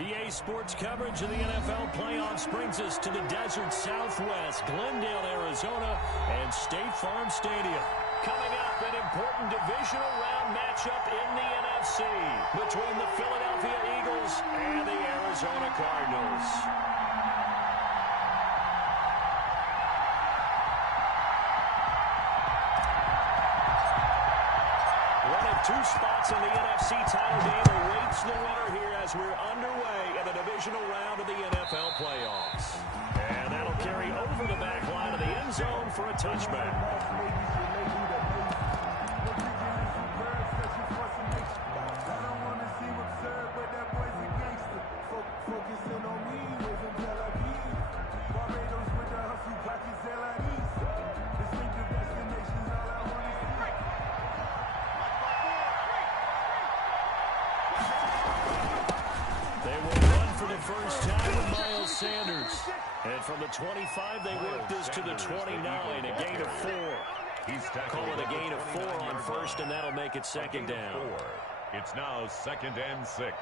EA Sports coverage of the NFL playoffs brings us to the desert Southwest, Glendale, Arizona, and State Farm Stadium. Coming up, an important divisional round matchup in the NFC between the Philadelphia Eagles and the Arizona Cardinals. One of two spots in the NFC title game awaits the winner here as we're underway in the divisional round of the NFL playoffs. And that'll carry over the back line of the end zone for a touchback. First time with Miles Sanders. And from the 25, they work this to the 29, a gain of 4. Call it a gain of 4 on first, and that'll make it second down. It's now 2nd and 6.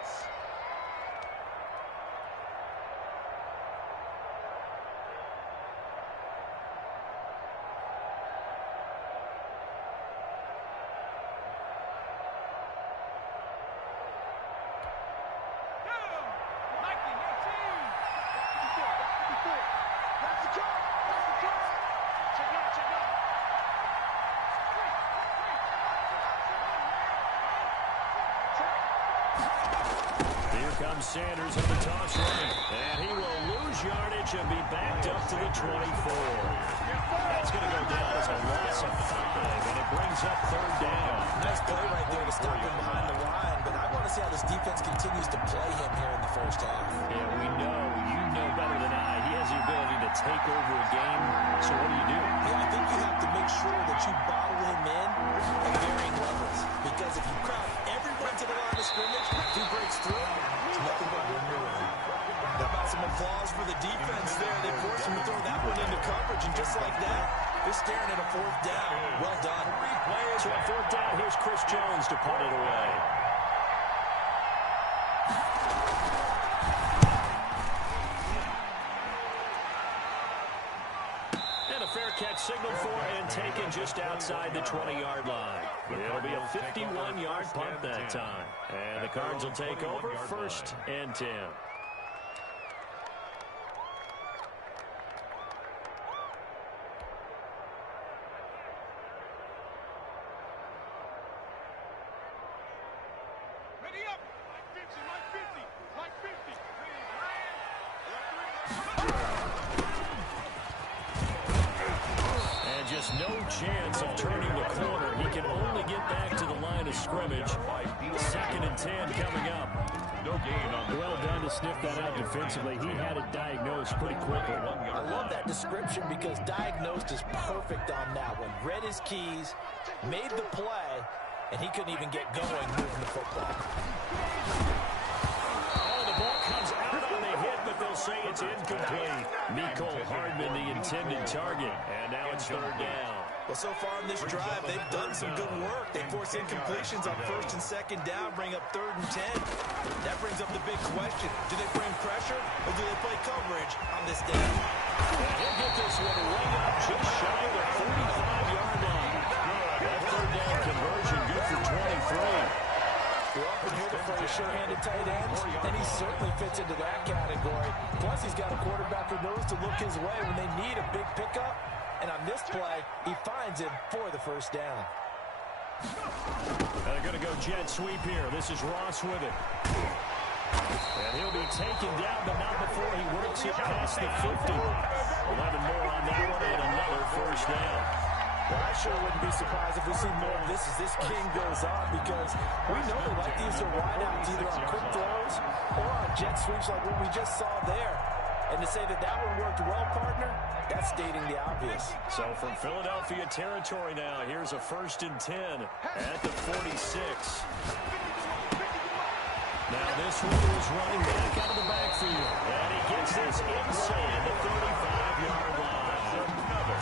Sanders on the toss running, and he will lose yardage and be backed up to the 24. That's going to go down as a loss of 5, and it brings up 3rd down. Nice play right there to stop him behind the line, but I want to see how this defense continues to play him here in the first half. Yeah, we know, you know better than I, he has the ability to take over a game, so what do you do? Yeah, I think you have to make sure that you bottle him in at varying levels, because if you crowd everyone to the line of scrimmage, if he breaks through, nothing but how about some applause for the defense there? They forced him to throw that one into coverage, and just like that, they're staring at a 4th down. Well done. So on 4th down, here's Chris Jones to punt it away. And a fair catch signaled for and taken just outside the 20-yard line. It'll be a 51-yard punt that time. And the Cards will take over 1st and 10. Ready up! Like 50. And just no chance of turning the corner. He can only get back to the line of scrimmage. 2nd and 10 coming up. No gain on. Well done to sniff that out defensively. He had it diagnosed pretty quickly. I love that description because diagnosed is perfect on that one. Read his keys, made the play, and he couldn't even get going moving the football. Oh, the ball comes out on the hit, but they'll say it's incomplete. Mecole Hardman, the intended target, and now it's 3rd down. Well, so far in this drive, they've done some good work. They force incompletions on 1st and 2nd down, bring up 3rd and 10. That brings up the big question. Do they bring pressure, or do they play coverage on this down? And he'll get this one way up just shy of the 35-yard line. That 3rd down conversion good for 23. We're often here to play sure-handed tight ends, and he certainly fits into that category. Plus, he's got a quarterback who knows to look his way when they need a big pickup. And on this play, he finds him for the 1st down. They're going to go jet sweep here. This is Ross with it. And he'll be taken down, but not before he works it past the 50. 11 more on that one, and another 1st down. Well, I sure wouldn't be surprised if we see more of this as this king goes on, because we know they like to use their wideouts either on quick throws or on jet sweeps like what we just saw there. And to say that that one worked well, partner, that's stating the obvious. So from Philadelphia territory now, here's a 1st and 10 at the 46. Now this one is running back out of the backfield. And he gets this inside the 35-yard line.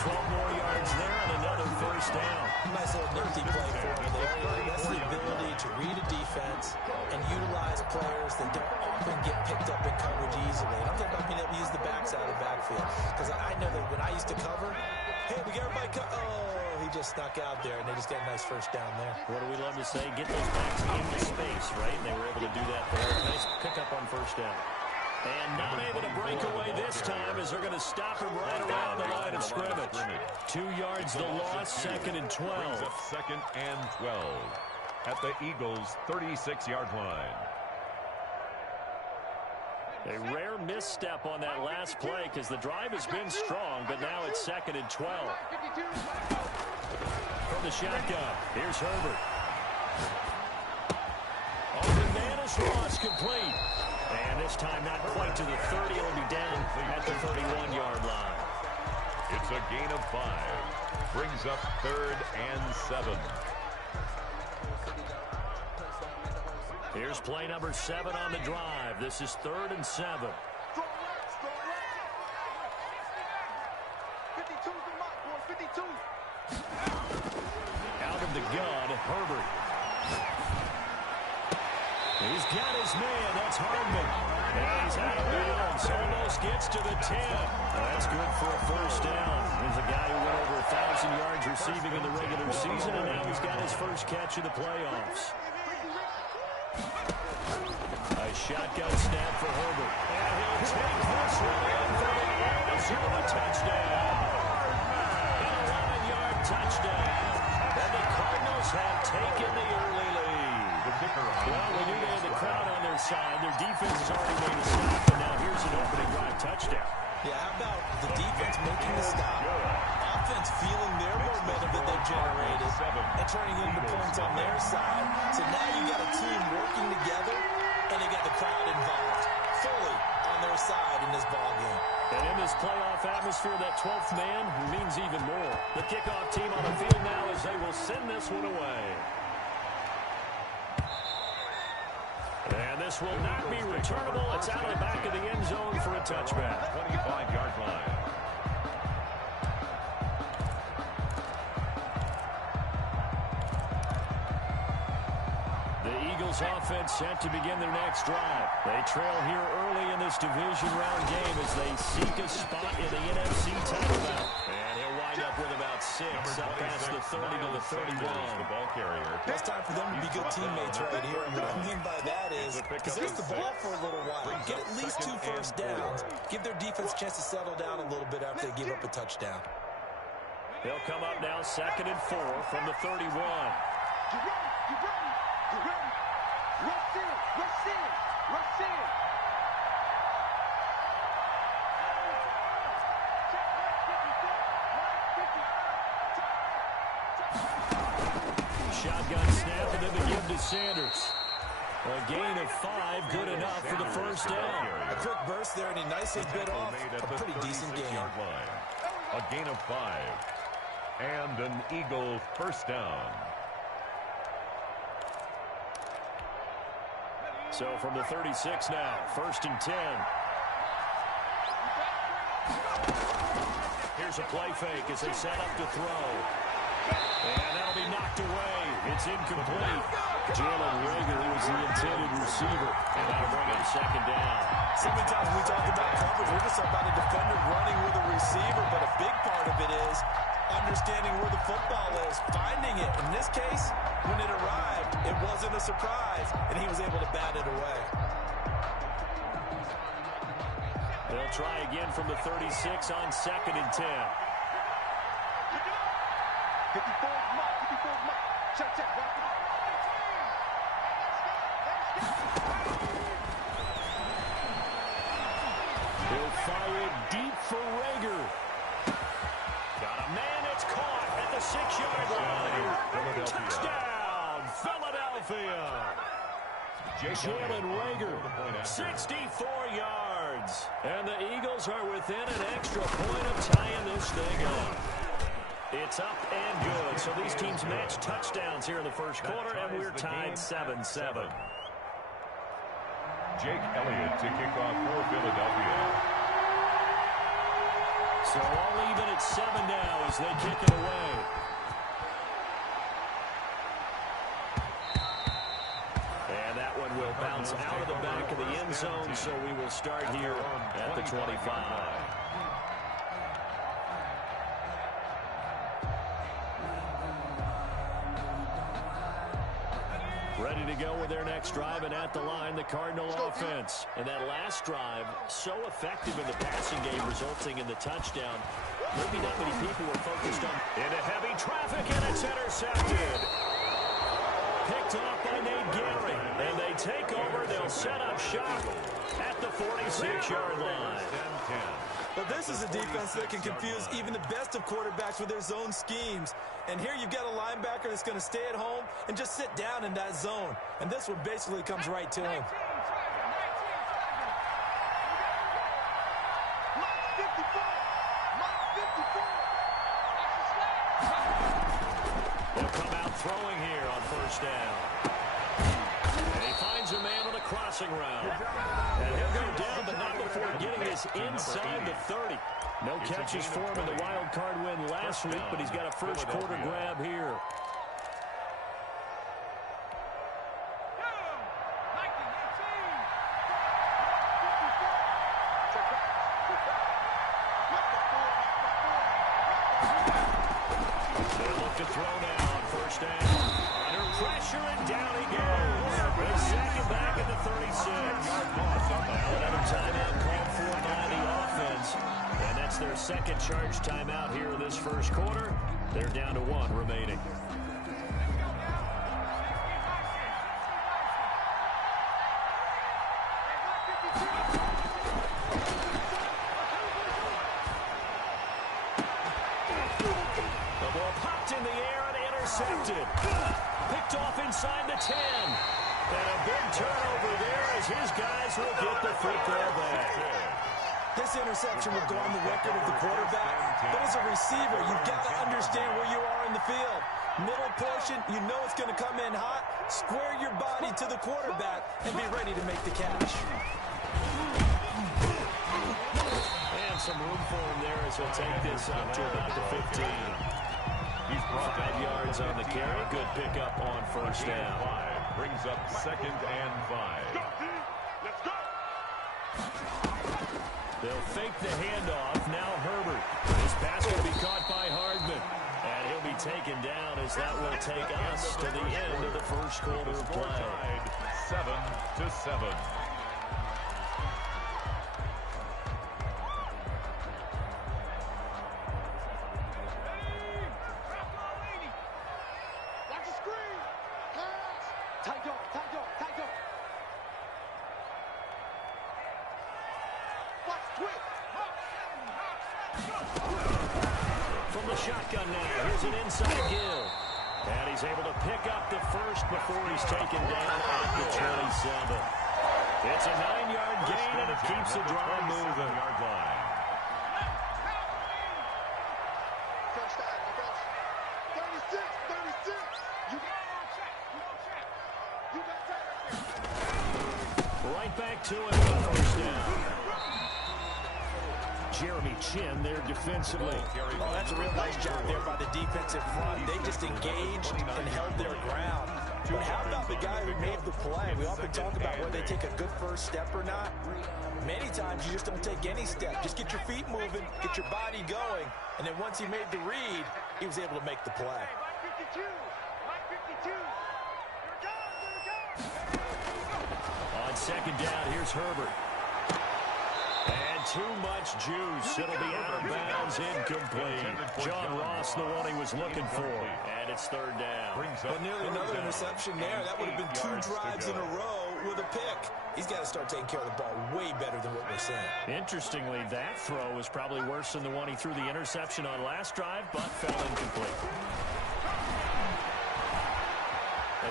12 more yards there and another 1st down. Nice little nifty play for him there. That's the ability to read a defense and utilize players that don't often get picked up in coverage easily. And I'm talking about being able to use the backside of the backfield. Because I know that when I used to cover, hey, we got everybody oh, he just snuck out there, and they just got a nice first down there. What do we love to say? Get those backs into space, right? And they were able to do that there. Nice pickup on first down. And not able to break away this time as they're going to stop him right around the line of scrimmage. 2 yards the loss, 2nd and 12. Brings up 2nd and 12 at the Eagles' 36-yard line. A rare misstep on that last play because the drive has been strong, but now it's 2nd and 12. From the shotgun, here's Herbert. Open man is Ross, complete. And this time not quite to the 30. It'll be down at the 31-yard line. It's a gain of 5. Brings up 3rd and 7. Here's play number 7 on the drive. This is 3rd and 7. Out of the gun, Herbert. He's got his man. That's Hardman. And he's out of bounds. Almost gets to the 10. That's good for a first down. There's a guy who went over 1,000 yards receiving in the regular season, and now he's got his first catch in the playoffs. A shotgun snap for Herbert. And he'll take this one in for the Arizona touchdown. An 11-yard touchdown. And the Cardinals have taken the early lead. Well, we knew they had the crowd on their side. Their defense has already made a stop, and now here's an opening drive touchdown. Yeah, how about the defense making the stop, offense feeling their momentum that they've generated, and turning into points on their side. So now you got a team working together, and they got the crowd involved fully on their side in this ball game. And in this playoff atmosphere, that 12th man means even more. The kickoff team on the field now as they will send this one away. And this will not be returnable. It's out of the back of the end zone for a touchback. 25-yard line. The Eagles offense set to begin their next drive. They trail here early in this division round game as they seek a spot in the NFC title bout. And he'll wind up with about 6 up past the 30 to the 31. The ball carrier. It's time for them to be good teammates right here. And what I mean by that is possess the ball for a little while. Get at least 2 first downs. Give their defense a chance to settle down a little bit after they give up a touchdown. They'll come up now 2nd and 4 from the 31. Shotgun snap, and then the give to Sanders. A gain of 5, good enough for the first down. A quick burst there, and he nicely bit off a pretty decent gain. A gain of 5. And an Eagle first down. So from the 36 now, 1st and 10. Here's a play fake as they set up to throw. And that'll be knocked away. It's incomplete. Jalen Reagor, who was the intended receiver. And that'll bring up 2nd down. So many times we talk about coverage, we're just talking about a defender running with a receiver, but a big part of it is understanding where the football is, finding it. In this case, when it arrived, it wasn't a surprise, and he was able to bat it away. They'll try again from the 36 on 2nd and 10. He'll fire it deep for Reagor. Got a man, it's caught at the 6-yard line. Touchdown, Philadelphia. Jalen Reagor, 64 yards. And the Eagles are within an extra point of tying this thing up. It's up and good. So these teams match touchdowns here in the first quarter, and we're tied 7-7. Jake Elliott to kick off for Philadelphia. So all even at 7 now as they kick it away. And that one will bounce bounds out of the back of the end zone, so we will start here at the 25. Ready to go with their next drive, and at the line, the Cardinal offense. And that last drive, so effective in the passing game, resulting in the touchdown. Maybe not many people were focused on. Into heavy traffic, and it's intercepted. Picked off by Nate Gary. And they take over. They'll set up shop at the 46-yard line. Well, this is a defense that can confuse even the best of quarterbacks with their zone schemes. And here you've got a linebacker that's going to stay at home and just sit down in that zone. And this one basically comes right to him. They'll come out throwing here on first down. And he finds a man on a crossing route. And he'll go down, but not before getting this inside the 30. No catches for him in the wild card win last week, but he's got a first quarter grab here. They look to throw now on first down. Under pressure, and down he goes. The second back at the 36. Another timeout called for by the offense. And that's their second charge timeout here in this first quarter. They're down to one remaining. The ball popped in the air and intercepted. Picked off inside the 10. And a big turnover there as his guys will get the football back. This interception will go on the record of the quarterback, but as a receiver, you've got to understand where you are in the field. Middle portion, you know it's going to come in hot. Square your body to the quarterback and be ready to make the catch. And some room for him there as he'll take this up to about the 15. He's brought 5 yards on the carry. Good pickup on first down. Brings up 2nd and 5. Let's go. They'll fake the handoff. Now Herbert. This pass will be caught by Hardman. And he'll be taken down as that will take us to the end of the first quarter of play. 7-7. Watch the screen. Pass. Tight dog, tight dog, tight dog. Watch quick. From the shotgun now, here's an inside give. And he's able to pick up the first before he's taken down at the 27. It's a 9-yard gain, and it keeps the drive moving. First down, defense. 36, 36. You got check. You got check. Right back to him on first down. Jeremy Chin there defensively. Oh, that's a real nice job there by the defensive front. They just engaged and held their ground. But how about the guy who made the play? We often talk about whether they take a good first step or not. Many times you just don't take any step. Just get your feet moving, get your body going, and then once he made the read, he was able to make the play. Mike 52. Mike 52. Here it goes. On second down, here's Herbert. And too much juice. It'll be out of bounds, incomplete. John Ross, the one he was looking for. And it's third down. But nearly another interception there. That would have been 2 drives in a row with a pick. He's got to start taking care of the ball way better than what we're seeing. Interestingly, that throw was probably worse than the one he threw the interception on last drive, but fell incomplete.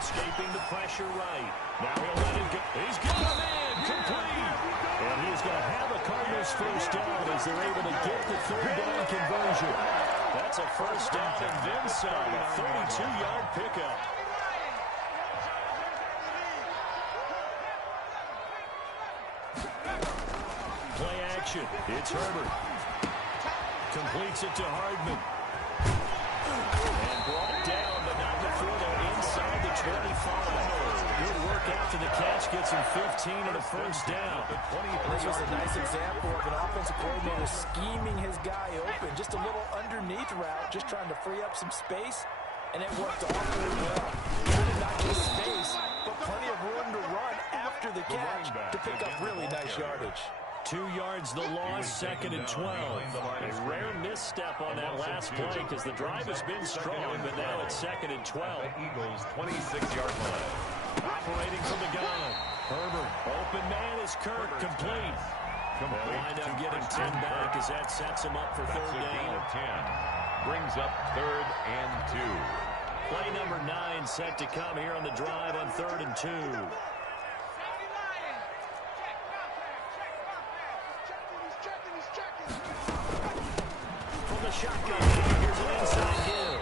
Escaping the pressure right. Now he'll let it go. He's got a man complete. And he's going to have a Cardinals first down as they're able to get the third down conversion. That's a first down and then some. 32-yard pickup. Play action. It's Herbert. Completes it to Hardman. And brought down, but not before they're inside the Good work after the catch. Gets him 15 and a first down. This was a nice example of an offensive coordinator scheming his guy open. Just a little underneath route, just trying to free up some space, and it worked awfully well. Not just space, but plenty of room to run after the catch to pick up really nice yardage. 2 yards the loss, 2nd and 12. A rare misstep on that last play because the drive has been strong, but now it's 2nd and 12. Eagles 26-yard line. Operating from the gun. Herbert, open man is Kirk, complete. They'll wind up getting 10 back as that sets him up for third down. 10. Brings up 3rd and 2. Play number 9 set to come here on the drive on 3rd and 2. From the shotgun, here's an inside hill.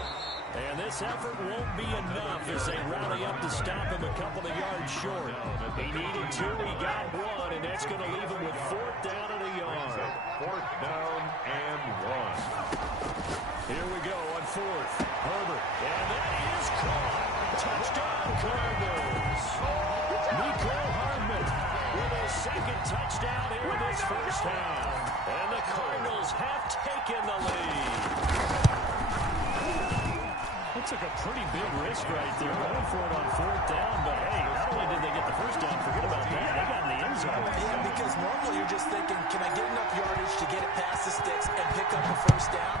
And this effort won't be enough as they rally up to stop him a couple of yards short. He needed 2, he got 1, and that's going to leave him with 4th down and a yard. 4th down and 1. Here we go on 4th. Herbert, and that is caught. Touchdown Cardinals. Nico Hardman with a 2nd touchdown here in this first half. And the Cardinals have taken the lead. Looks like a pretty big risk right there, going for it on 4th down. But hey, not only did they get the first down, forget about that, they got in the end zone. Yeah, because normally you're just thinking, can I get enough yardage to get it past the sticks and pick up a first down?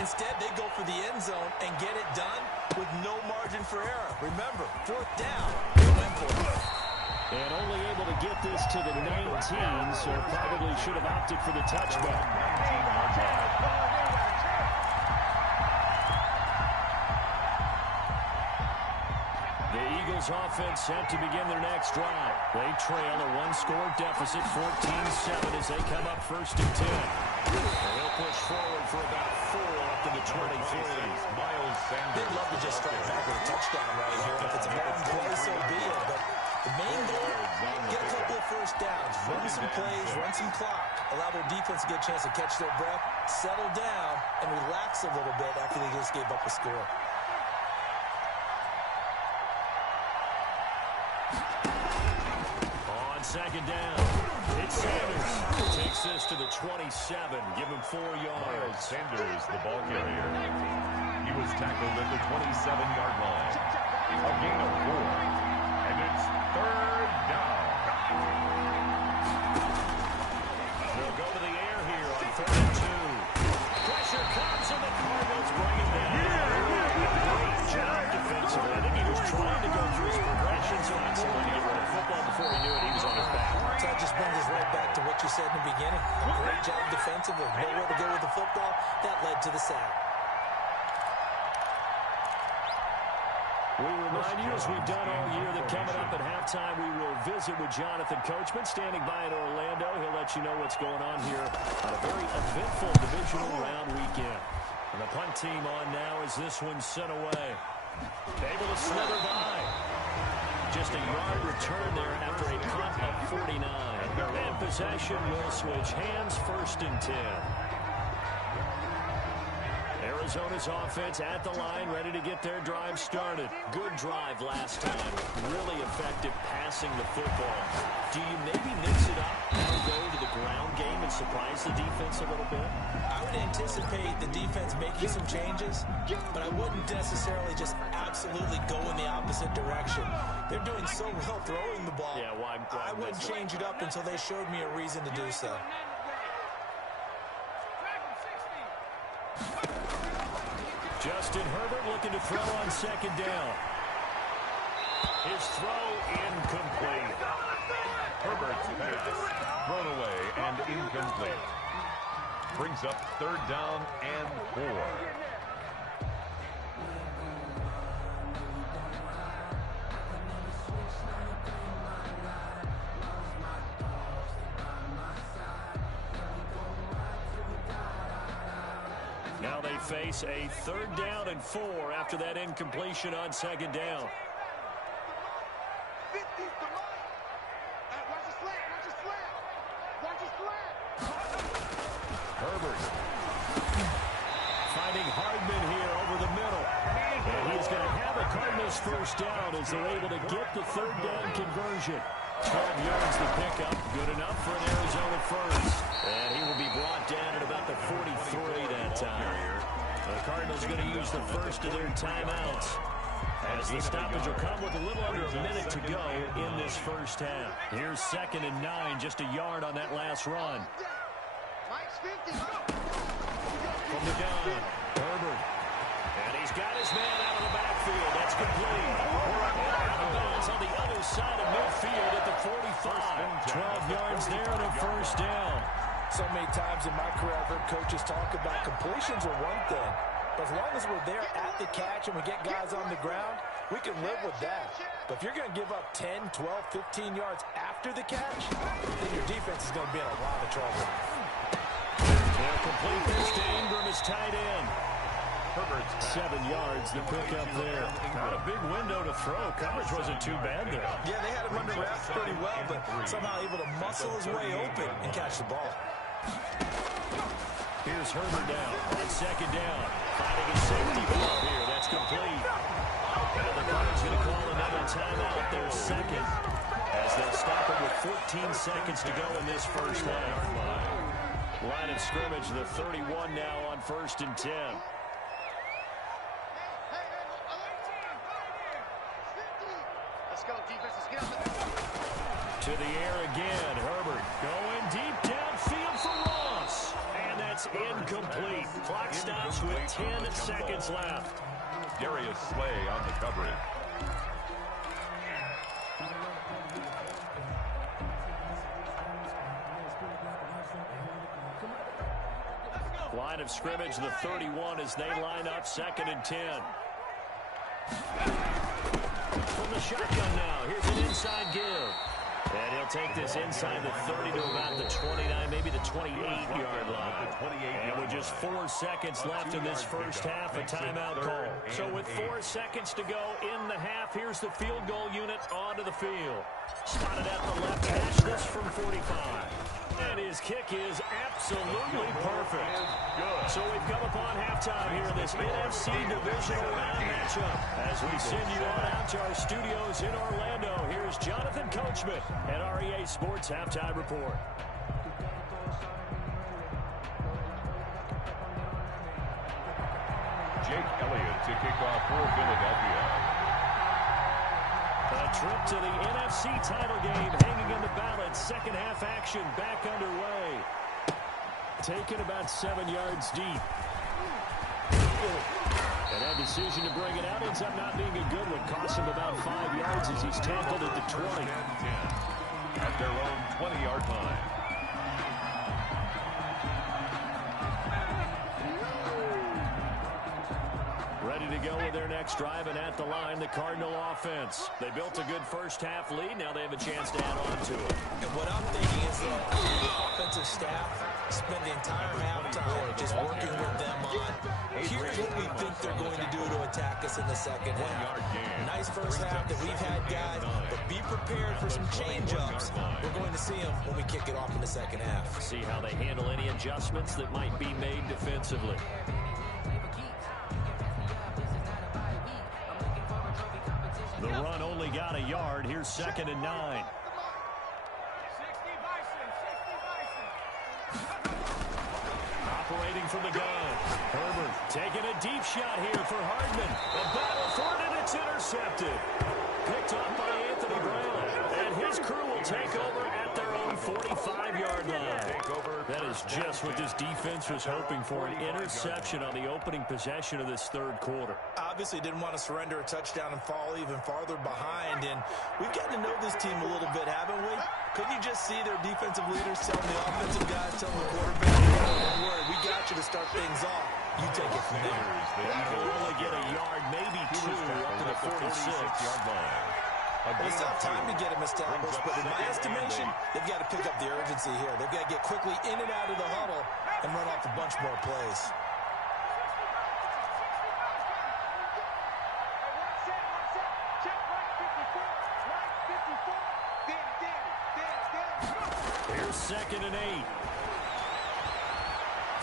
Instead, they go for the end zone and get it done with no margin for error. Remember, 4th down, they went for it. And only able to get this to the 19, so probably should have opted for the touchback. The Eagles offense set to begin their next drive. They trail a 1-score deficit, 14-7 as they come up 1st and 10. And they'll push forward for about 4 up to the 23. Miles Sanders. They'd love to just strike back with a touchdown right here. If it's a Madden play, so be it. But the main goal, get a couple of first downs, run some plays, run some clock, allow their defense to get a chance to catch their breath, settle down, and relax a little bit after they just gave up a score. On 2nd down, it's Sanders. Takes this to the 27, give him 4 yards. Sanders, the ball carrier. He was tackled at the 27-yard line. A gain of 4. And it's 3rd down. They'll go to the air here on 3rd and 2. Pressure comes and the Cardinals bring it down. Great job defensively. I think he was trying to go through his progressions on somebody to get rid of football before he knew it. He was on his back. So that just brings us right back to what you said in the beginning. Great job defensively. Nowhere to go with the football. That led to the sack. We remind you, as we've done all year, that coming up at halftime, we will visit with Jonathan Coachman, standing by in Orlando. He'll let you know what's going on here on a very eventful divisional round weekend. And the punt team on now as this one's sent away. Able to slither by. Just a yard return there after a punt of 49. And possession will switch hands, 1st and 10. Arizona's offense at the line, ready to get their drive started. Good drive last time. Really effective passing the football. Do you maybe mix it up and go to the ground game and surprise the defense a little bit? I would anticipate the defense making some changes, but I wouldn't necessarily just absolutely go in the opposite direction. They're doing so well throwing the ball. Yeah, why I wouldn't change it up until they showed me a reason to do so. Justin Herbert looking to throw on 2nd down. His throw incomplete. Herbert's pass thrown away and incomplete. Brings up 3rd down and 4. Now they face a 3rd down and 4 after that incompletion on 2nd down. Herbert finding Hardman here over the middle. And he's going to have a Cardinals first down as they're able to get the third down conversion. 12 yards the pickup. Good enough for an Arizona first. And he will be brought down at about the 43 that time. The Cardinals going to use the first of their timeouts, as the stoppage will come with a little under a minute to go in this first half. Here's 2nd and 9, just a yard on that last run. From the gun, Herbert. And he's got his man out of the backfield. That's complete. Out of bounds on the other side of midfield at the 45. 12 yards there and a first down. So many times in my career, I've heard coaches talk about completions are one thing. But as long as we're there at the catch and we get guys on the ground, we can live with that. But if you're going to give up 10, 12, 15 yards after the catch, then your defense is going to be in a lot of trouble. They'll complete this to Ingram as tight end. 7 yards, the pickup there. Not a big window to throw. Coverage wasn't too bad there. Yeah, they had him under wraps pretty well, but somehow able to muscle his way open and catch the ball. Here's Herbert down on 2nd down. Finding a safety valve here. That's complete. And the Cardinals going to call another timeout. Their second, as they'll stop it with 14 seconds to go in this first half. Line of scrimmage, the 31 now on 1st and 10. Let's go, defense. Let's get up. To the air again. Herbert going deep downfield for Ross. And that's incomplete. Clock stops with 10 seconds left. Darius Slay on the coverage. Line of scrimmage, the 31 as they line up 2nd and 10. From the shotgun now. Here's an inside give. And he'll take this inside the 30 to about the 29, maybe the 28-yard line. And with just 4 seconds left in this first half, a timeout call. So with 4 seconds to go in the half, here's the field goal unit onto the field. Spotted at the left hash, this from 45. And his kick is absolutely perfect. So we've come upon halftime here in this NFC Divisional Round matchup. As we send you on out to our studios in Orlando, here's Jonathan Coachman at REA Sports Halftime Report. Jake Elliott to kick off for Philadelphia. A trip to the NFC title game hanging in the balance. Second half action back underway. Taken about 7 yards deep. And that decision to bring it out ends up not being a good one. Costs him about 5 yards as he's tackled at the 20. At their own 20-yard line. Ready to go with their next drive, and at the line, the Cardinal offense. They built a good first half lead. Now they have a chance to add on to it. And what I'm thinking is that the offensive staff spend the entire halftime just working with them on, here's what we think they're going to do to attack us in the second half. Nice first half that we've had, guys, but be prepared for some change-ups. We're going to see them when we kick it off in the second half. See how they handle any adjustments that might be made defensively. The run only got a yard. Here's 2nd and 9. Operating from the gun. Herbert taking a deep shot here for Hardman. A battle for it, and it's intercepted. Picked off by Anthony Brown. And his crew will take over at their own 45-yard line. That is just what this defense was hoping for, an interception on the opening possession of this third quarter. Obviously didn't want to surrender a touchdown and fall even farther behind, and we've gotten to know this team a little bit, haven't we? Couldn't you just see their defensive leaders telling the offensive guys, telling the quarterback, don't worry, we got you to start things off. You take it from there. They'll only get a yard, maybe 2, up to the 46-yard line. Well, it's not time to get them established, but in my estimation, they've got to pick up the urgency here. They've got to get quickly in and out of the huddle and run off a bunch more plays. Here's 2nd and 8.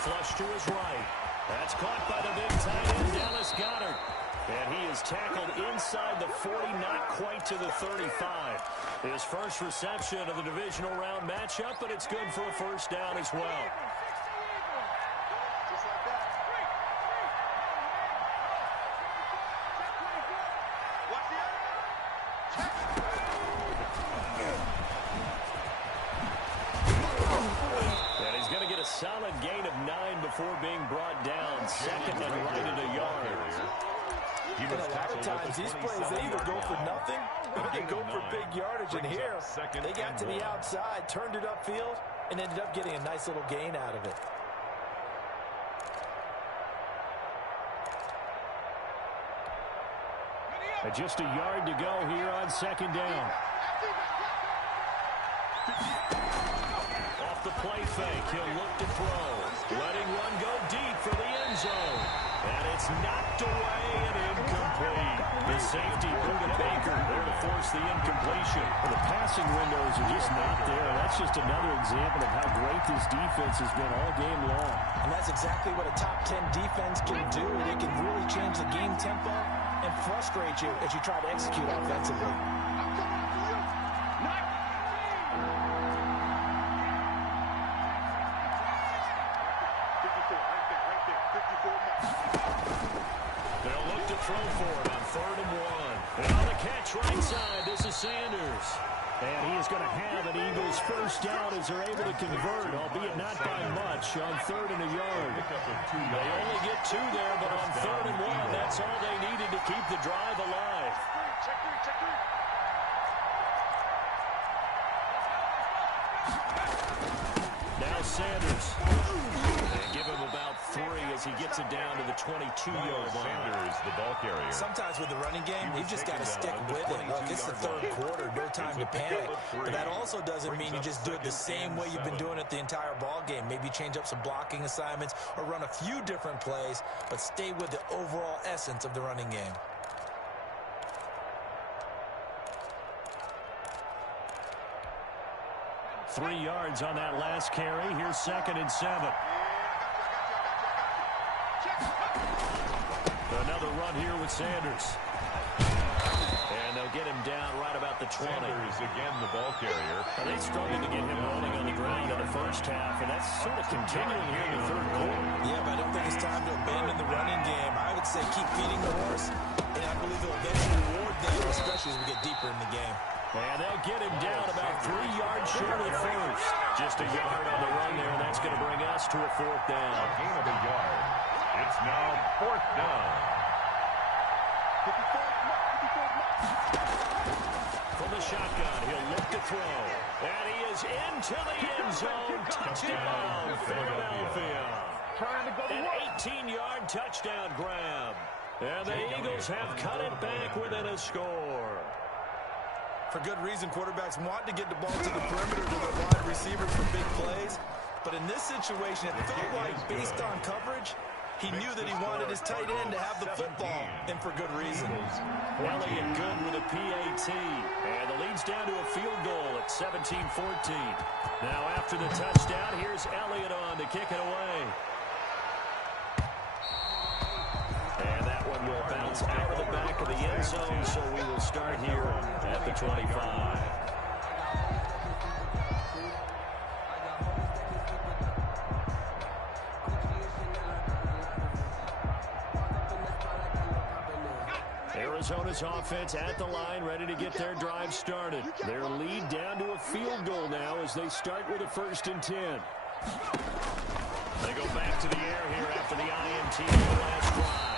Flush to his right. That's caught by the big tight end, Dallas Goedert. And he is tackled inside the 40, not quite to the 35. His first reception of the divisional round matchup, but it's good for a first down as well. And he's going to get a solid gain of 9 before being brought down. Second and right at a yard. And a lot of times these plays, they either go for nothing or they go for big yardage. And here, they got to the outside, turned it upfield, and ended up getting a nice little gain out of it. And just a yard to go here on second down. Off the play fake, he'll look to throw. Letting one go deep for the end zone. And it's knocked away and incomplete. The safety, Buda Baker, there to force the incompletion. Well, the passing windows are just not there. That's just another example of how great this defense has been all game long. And that's exactly what a top 10 defense can do. They can really change the game tempo and frustrate you as you try to execute offensively. They'll look to throw for it on 3rd and 1. And on the catch right side, this is Sanders. And he is going to have an Eagles first down as they're able to convert, albeit not by much, on 3rd and a yard. They only get 2 there, but on 3rd and 1, that's all they needed to keep the drive alive. Now Sanders. And give him about 3 as he gets it down to the 22-yard line. Sanders, the ball carrier. Sometimes with the running game, you've just got to stick with it. Look, it's the 3rd quarter, no time to panic. But that also doesn't mean you just do it the same way you've been doing it the entire ball game. Maybe change up some blocking assignments or run a few different plays, but stay with the overall essence of the running game. Three yards on that last carry. Here's 2nd and 7. Another run here with Sanders. And they'll get him down right about the 20. Sanders, again, the ball carrier. And they struggled to get him rolling on the ground in the first half, and that's sort of continuing here in the 3rd quarter. Yeah, but I don't think it's time to abandon the running game. I would say keep feeding the horse, and I believe it'll eventually reward them, especially as we get deeper in the game. And they'll get him down about 3 yards short of the first. Just a yard on the run there, and that's going to bring us to a 4th down. A gain of a yard. It's now 4th down. From the shotgun, he'll look to throw. And he is into the end zone. Touchdown, Philadelphia. An 18-yard touchdown grab. And the Eagles have cut it back within a score. For good reason, quarterbacks want to get the ball to the perimeter to their wide receivers for big plays. But in this situation, it felt like, based on coverage, he knew that he wanted his tight end to have the football, and for good reason. Elliott good with a PAT. And the lead's down to a field goal at 17-14. Now after the touchdown, here's Elliott on to kick it away. And that one will bounce out of the back of the end zone, so we will start here at the 25. Arizona's offense at the line, ready to get their drive started. Their lead down to a field goal now as they start with a 1st and 10. They go back to the air here after the INT on the last drive.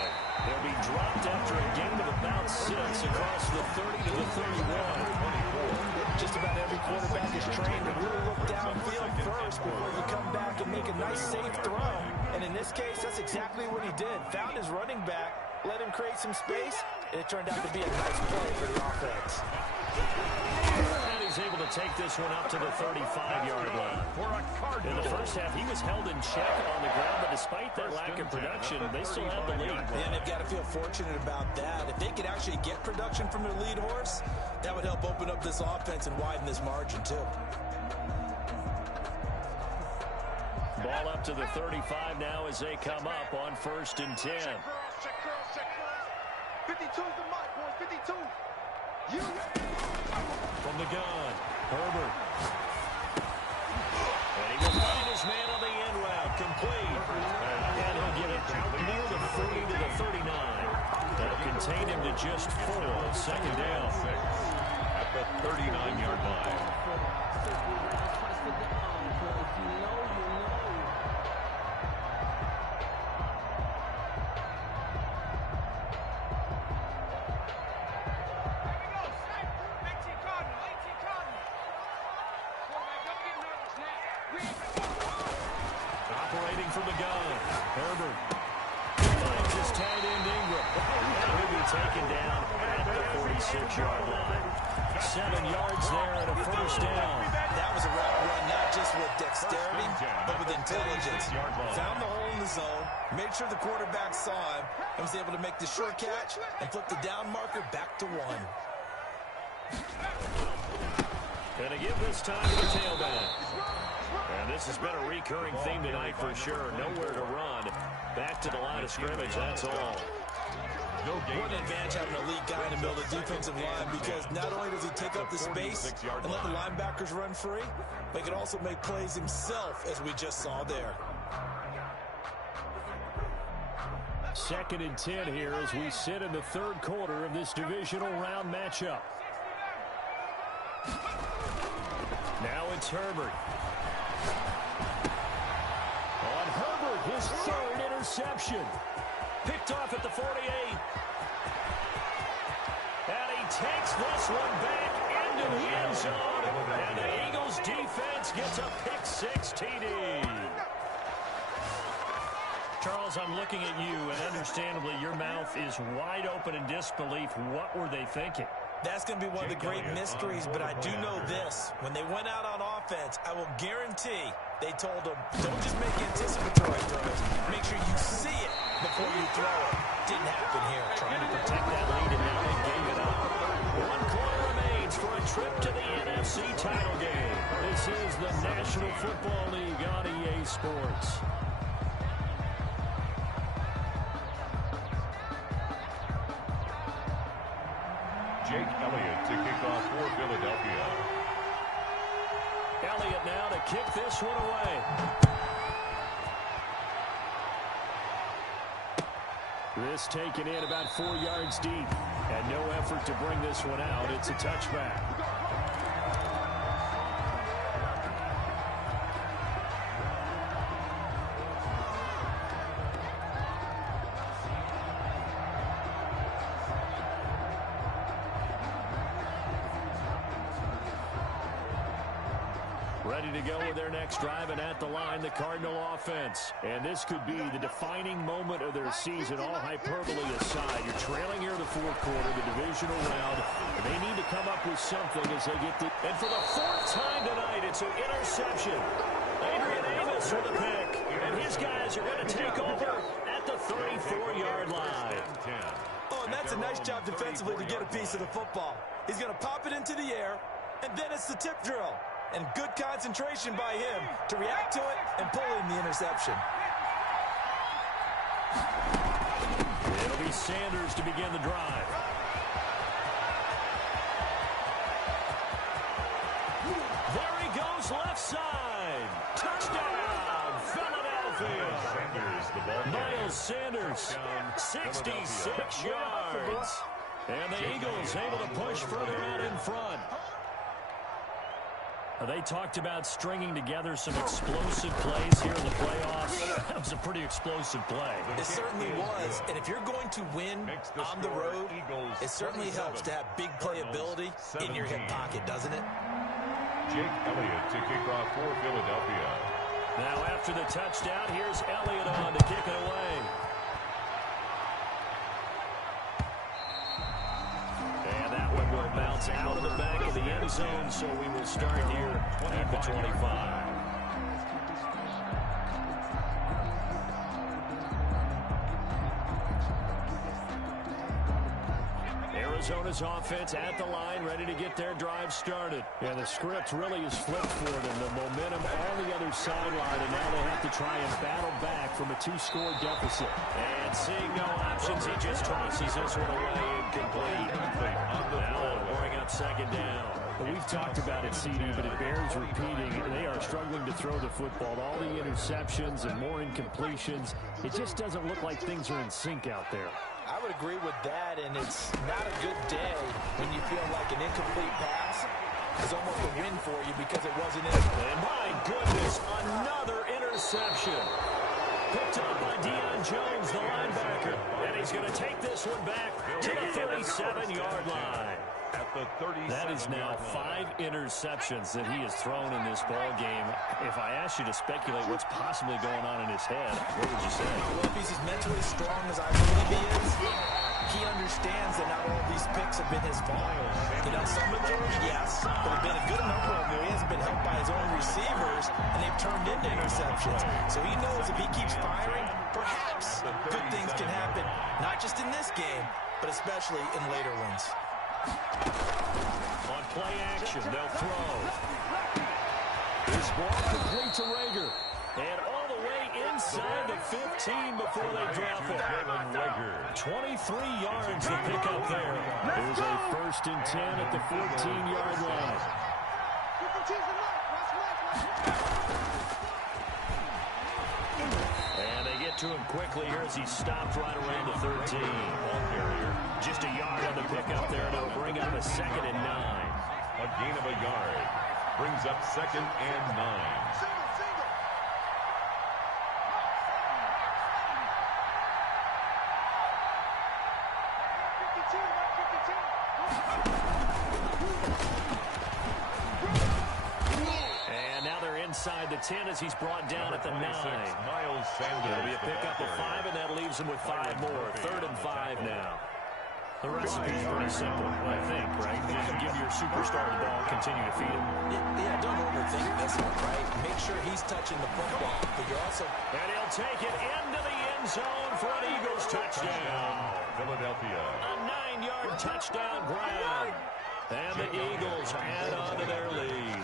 They'll be dropped after a gain of about 6 across the 30 to the 31. Just about every quarterback is trained to really look downfield first before you come back and make a nice, safe throw. And in this case, that's exactly what he did. Found his running back, let him create some space, and it turned out to be a nice play for the offense. And he's able to take this one up to the 35-yard line. In the first half, he was held in check on the ground, but despite that lack of production, they still have the lead. And they've got to feel fortunate about that. If they could actually get production from their lead horse, that would help open up this offense and widen this margin, too. Ball up to the 35 now as they come up on 1st and 10. 52's the mic, boys. 52. You. From the gun, Herbert. And he will find his man on the end route, complete. And he'll get it out near the 40 to the 39. That'll contain him to just 4 on second down. At the 39-yard line. Operating from the gun, Herbert finds his tight end Ingram. And he'll be taken down at the 46-yard line. 7 yards there and a first down. That was a route run, not just with dexterity, but with intelligence. Found the hole in the zone, made sure the quarterback saw him, and was able to make the short catch and flip the down marker back to 1. Gonna give this time to the tailback. And this has been a recurring theme tonight for sure. Nowhere to run. Back to the line of scrimmage, that's all. What an advantage having an elite guy in the middle of the defensive line, because not only does he take up the space and let the linebackers run free, but he can also make plays himself, as we just saw there. 2nd and 10 here as we sit in the 3rd quarter of this divisional round matchup. Now it's Herbert. On Herbert, his 3rd interception. Picked off at the 48. And he takes this one back into the end zone. And the Eagles defense gets a pick-6 TD. Charles, I'm looking at you, and understandably your mouth is wide open in disbelief. What were they thinking? That's going to be one of the great mysteries, but I do know this. When they went out on offense, I will guarantee they told them, don't just make anticipatory throws. Make sure you see it before you throw it. Didn't happen here. Trying to protect that lead, and now they gave it up. 1 quarter remains for a trip to the NFC title game. This is the National Football League on EA Sports. Jake Elliott to kick off for Philadelphia. Elliott now to kick this one away. This taken in about 4 yards deep. And no effort to bring this one out. It's a touchback. Ready to go with their next drive, and at the line, the Cardinal offense. And this could be the defining moment of their season, all hyperbole aside. You're trailing here in the 4th quarter, the divisional round, and they need to come up with something as they get to... And for the 4th time tonight, it's an interception. Adrian Amos with a pick, and his guys are going to take over at the 34-yard line. Oh, and that's a nice job defensively to get a piece of the football. He's going to pop it into the air, and then it's the tip drill. And good concentration by him to react to it and pull in the interception. It'll be Sanders to begin the drive. There he goes, left side. Touchdown, Philadelphia. Miles Sanders, 66 yards. And the Eagles able to push further out in front. They talked about stringing together some explosive plays here in the playoffs. That was a pretty explosive play. It certainly was. And if you're going to win on the road, it certainly helps to have big playability in your hip pocket, doesn't it? Jake Elliott to kick off for Philadelphia. Now after the touchdown, here's Elliott on to kick it away. And that one will bounce out of the back of the end zone, so we will start here at the 25. Arizona's offense at the line, ready to get their drive started. And the script really is flipped for them. The momentum, all the other near sideline, and now they have to try and battle back from a 2-score deficit. And seeing no options, he just tosses this one away incomplete. Now they'll bring up second down. Well, we've talked about it, CD, but it bears repeating. They are struggling to throw the football. All the interceptions and more incompletions. It just doesn't look like things are in sync out there. I would agree with that, and it's not a good day when you feel like an incomplete pass is almost a win for you because it wasn't in. And my goodness, another interception. Picked up by Deion Jones, the linebacker. And he's going to take this one back to the 37-yard line. At the 37. That is now 5 interceptions that he has thrown in this ball game. If I asked you to speculate what's possibly going on in his head, what would you say? Well, if he's as mentally strong as I believe he is, he understands that not all these picks have been his fault. You know, some of them, yes, but have been a good number of them. He hasn't been helped by his own receivers, and they've turned into interceptions. So he knows if he keeps firing, perhaps good things can happen, not just in this game, but especially in later ones. On play action, they'll throw. This ball complete to Rager. And all the way inside the 15 before they drop it. 23 yards to pick up there. There's a 1st and 10 at the 14-yard line. And they get to him quickly here as he stopped right around the 13. Ball carrier. Just a yard on the pickup there, and it'll bring up a 2nd and 9. A gain of a yard. Brings up 2nd and 9. And now they're inside the 10 as he's brought down at the 9. Miles Sanders. That'll be a pickup of 5, and that leaves him with 5 more. 3rd and 5 now. The recipe's pretty simple, I think, right? Just give your superstar the ball, continue to feed him. Yeah, don't overthink this one, right? Make sure he's touching the football, but you're also... And he'll take it into the end zone for an Eagles touchdown. Philadelphia. A 9-yard touchdown grab. And the Eagles add on to their lead.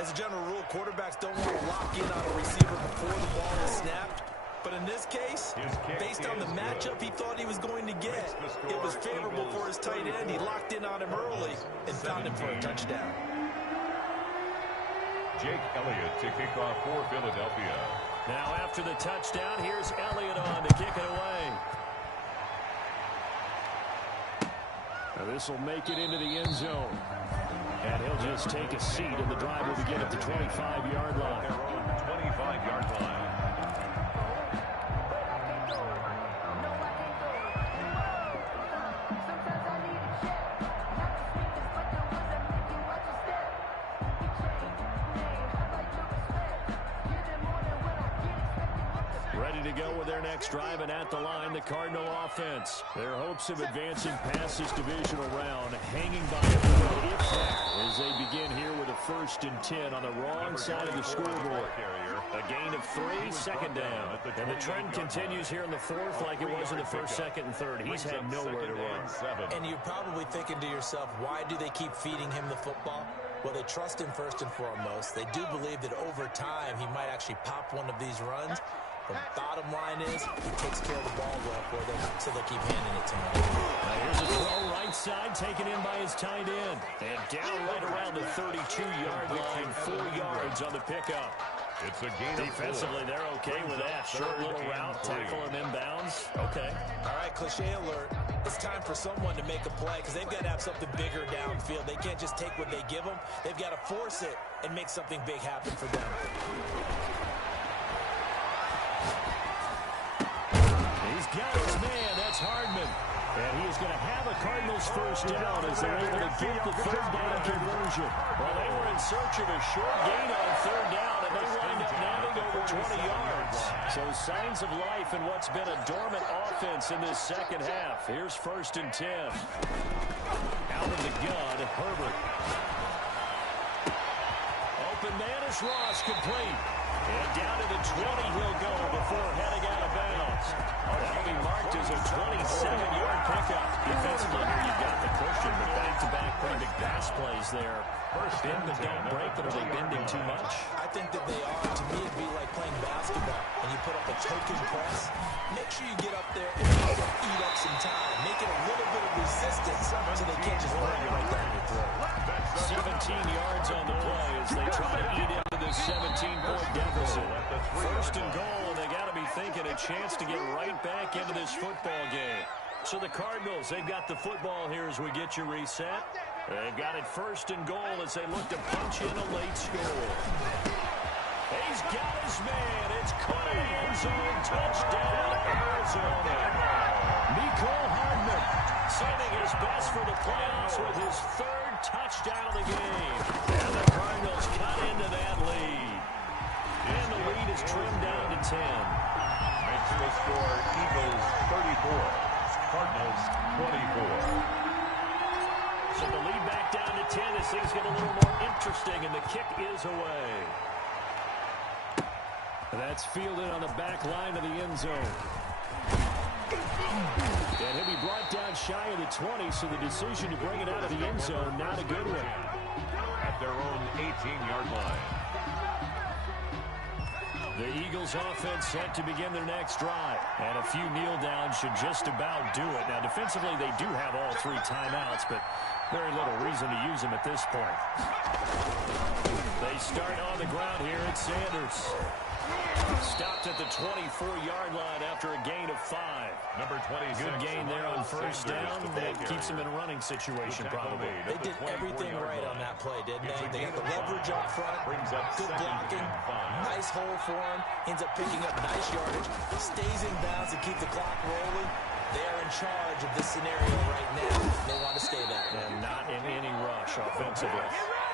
As a general rule, quarterbacks don't want to lock in on a receiver before the ball is snapped. But in this case, based on the matchup he thought he was going to get, it was favorable for his tight end. He locked in on him early and found him for a touchdown. Jake Elliott to kick off for Philadelphia. Now after the touchdown, here's Elliott on to kick it away. Now this will make it into the end zone. And he'll just take a seat, and the drive will begin at the 25-yard line. Their own 25-yard line. Ready to go with their next drive, and at the line, the Cardinal offense. Their hopes of advancing past this divisional round hanging by a thread, if that, as they begin here with a 1st and 10 on the wrong side of the scoreboard. A gain of 3, 2nd down. And the trend continues here in the 4th like it was in the 1st, 2nd, and 3rd. He's had nowhere to run. And you're probably thinking to yourself, why do they keep feeding him the football? Well, they trust him first and foremost. They do believe that over time he might actually pop one of these runs. The bottom line is he takes care of the ball well for them, so they keep handing it to him. Now here's a throw right side, taken in by his tight end. And down right around the 32-yard line, 4 yards on the pickup. It's a gain. Defensively, they're okay with that. Short little route, tackle him inbounds. Okay. All right, cliche alert. It's time for someone to make a play because they've got to have something bigger downfield. They can't just take what they give them. They've got to force it and make something big happen for them. He's got his man. That's Hardman. And he's going to have a Cardinals 1st down as they're able to get the 3rd down conversion. Well, they were in search of a short gain on 3rd down, and they wind up nabbing over 20 yards. So signs of life in what's been a dormant offense in this 2nd half. Here's 1st and 10. Out of the gun, Herbert. Open man is Ross, complete. And down to the 20 he'll go before heading out of bounds. That'll be marked as a 27-yard pickup. Defensively here, you've got the cushion, but back-to-back pretty big pass plays there. Bend but don't break, but are they bending too much? I think that they are. To me, it'd be like playing basketball, and you put up a token press. Make sure you get up there and make them eat up some time. Make it a little bit of resistance so they can't just run it right down your throat. 17 yards on the play as they try to eat into this 17-point deficit. First and goal, and they got to be thinking a chance to get right back into this football game. So the Cardinals, they've got the football here as we get you reset. They've got it first and goal as they look to punch in a late score. He's got his man. It's caught in the end zone. Touchdown, Arizona. Nicole Hardman saving his best for the playoffs with his third touchdown of the game. And the Cardinals cut into that lead. And the lead is trimmed down to 10. Makes the score Eagles 34. Cardinals 24. So the lead back down to 10 as things get a little more interesting, and the kick is away. That's fielded on the back line of the end zone. And he'll be brought down shy of the 20, so the decision to bring it out of the end zone, not a good one. At their own 18-yard line. The Eagles offense set to begin their next drive. And a few kneel downs should just about do it. Now, defensively, they do have all three timeouts, but very little reason to use them at this point. They start on the ground here at Sanders. Stopped at the 24-yard line after a gain of 5. Number 26. Good gain there on first down. That keeps them in a running situation, probably. They did everything right on that play, didn't they? They got the leverage up front, good blocking, nice hole for him, ends up picking up nice yardage, stays in bounds to keep the clock rolling. They're in charge of this scenario right now. They want to stay that way. And not in any rush offensively.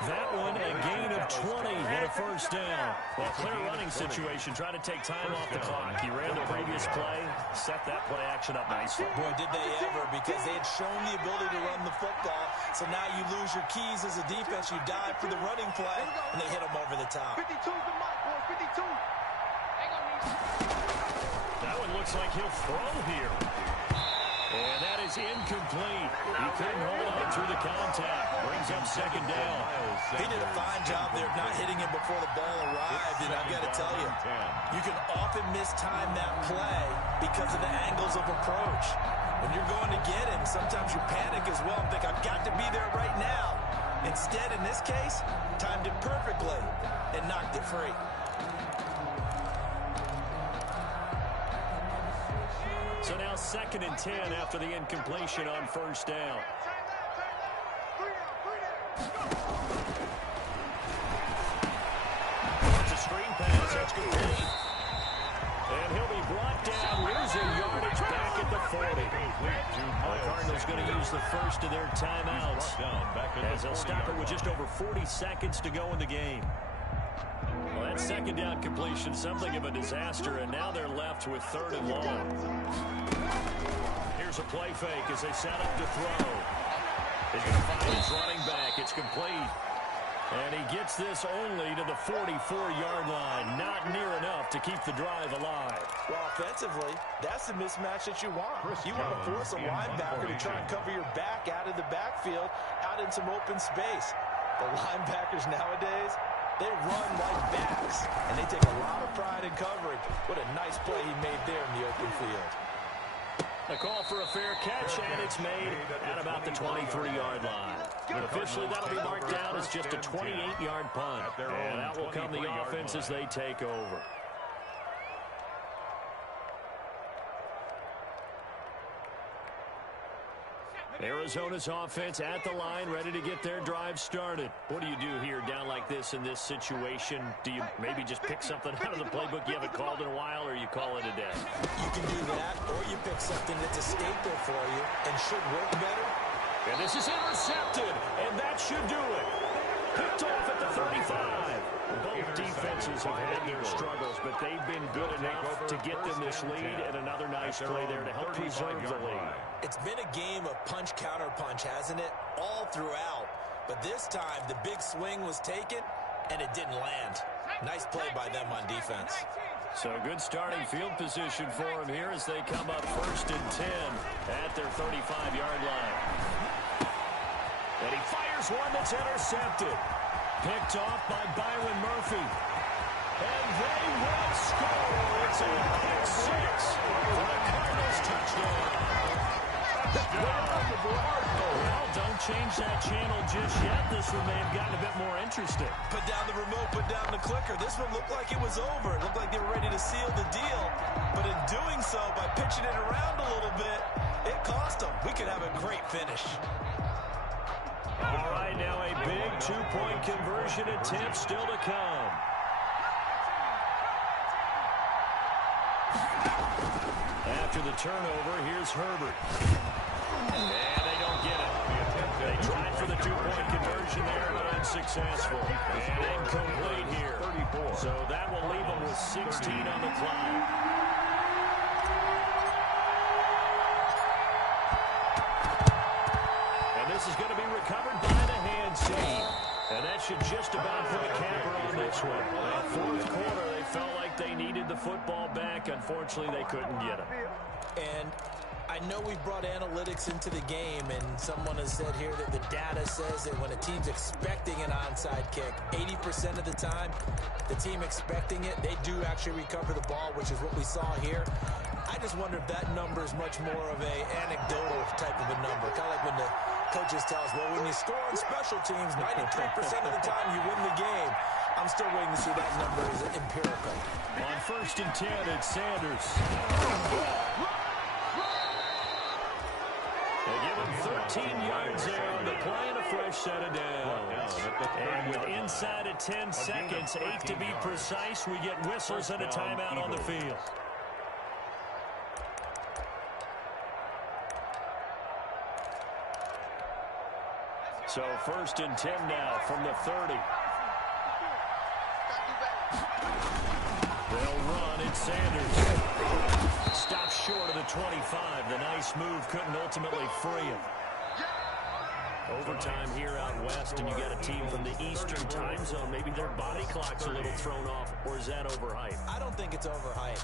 That one, a gain of 20 and a first down. Well, clear running situation. Try to take time off the clock. He ran the previous play, set that play action up nicely. Boy, did they ever, because they had shown the ability to run the football. So now you lose your keys as a defense. You dive for the running play, and they hit them over the top. 52 is the mark, boy. 52. That one looks like he'll throw here. And that is incomplete. He couldn't hold on through the contact. Brings up second down. He did a fine job there of not hitting him before the ball arrived. And I've got to tell you, you can often mistime that play because of the angles of approach. When you're going to get him, sometimes you panic as well and think, I've got to be there right now. Instead, in this case, timed it perfectly and knocked it free. So now 2nd and 10 after the incompletion on first down. It's a screen pass. That's complete. And he'll be brought down, losing yardage back at the 40. The Cardinals going to use the first of their timeouts as they'll stop it with just over 40 seconds to go in the game. Well, that second down completion, something of a disaster, and now they're left with 3rd and long. Here's a play fake as they set up to throw. He's going to find his running back. It's complete. And he gets this only to the 44-yard line. Not near enough to keep the drive alive. Well, offensively, that's the mismatch that you want. You want to force a linebacker to try and cover your back out of the backfield, out in some open space. The linebackers nowadays, they run like backs, and they take a lot of pride in coverage. What a nice play he made there in the open field. A call for a fair catch, and it's made at about the 23-yard line. But officially, that'll be marked down as just a 28-yard punt. And that will come the offense as they take over. Arizona's offense at the line, ready to get their drive started. What do you do here down like this in this situation? Do you maybe just pick something out of the playbook you haven't called in a while, or you call it a day? You can do that, or you pick something that's a staple for you and should work better. And this is intercepted, and that should do it. Picked off at the 35. Both defenses have had their struggles, but they've been good enough to get them this lead, and another nice play there to help preserve the lead. It's been a game of punch-counter-punch, hasn't it? All throughout. But this time, the big swing was taken, and it didn't land. Nice play by them on defense. So good starting field position for them here as they come up 1st and 10 at their 35-yard line. And he fires here's one that's intercepted. Picked off by Byron Murphy. And they will score. It's a pick six for the Cardinals touchdown. Well, don't change that channel just yet. This one may have gotten a bit more interesting. Put down the remote, put down the clicker. This one looked like it was over. It looked like they were ready to seal the deal. But in doing so, by pitching it around a little bit, it cost them. We could have a great finish. All right, now a big two-point conversion attempt still to come. After the turnover, here's Herbert. And they don't get it. They tried for the two-point conversion there, but unsuccessful. And incomplete here. So that will leave them with 16 on the clock. And this is going to be recovered by the hands team. And that should just about put a capper on this one. Fourth quarter, they felt like they needed the football back. Unfortunately, they couldn't get it. And I know we brought analytics into the game, and someone has said here that the data says that when a team's expecting an onside kick, 80% of the time, the team expecting it, they do actually recover the ball, which is what we saw here. I just wonder if that number is much more of a anecdotal type of a number. Kind of like when the coaches tell us, well, when you score on special teams, 93% of the time you win the game. I'm still waiting to see that number is empirical. On 1st and 10, it's Sanders. They give him 13 yards there on the play and a fresh set of downs. And with inside of 10 seconds, 8 to be precise, we get whistles and a timeout on the field. So 1st and 10 now from the 30. They'll run. It's Sanders. Stops short of the 25. The nice move couldn't ultimately free him. Overtime here out west, and you got a team from the Eastern time zone. Maybe their body clock's a little thrown off, or is that overhyped? I don't think it's overhyped.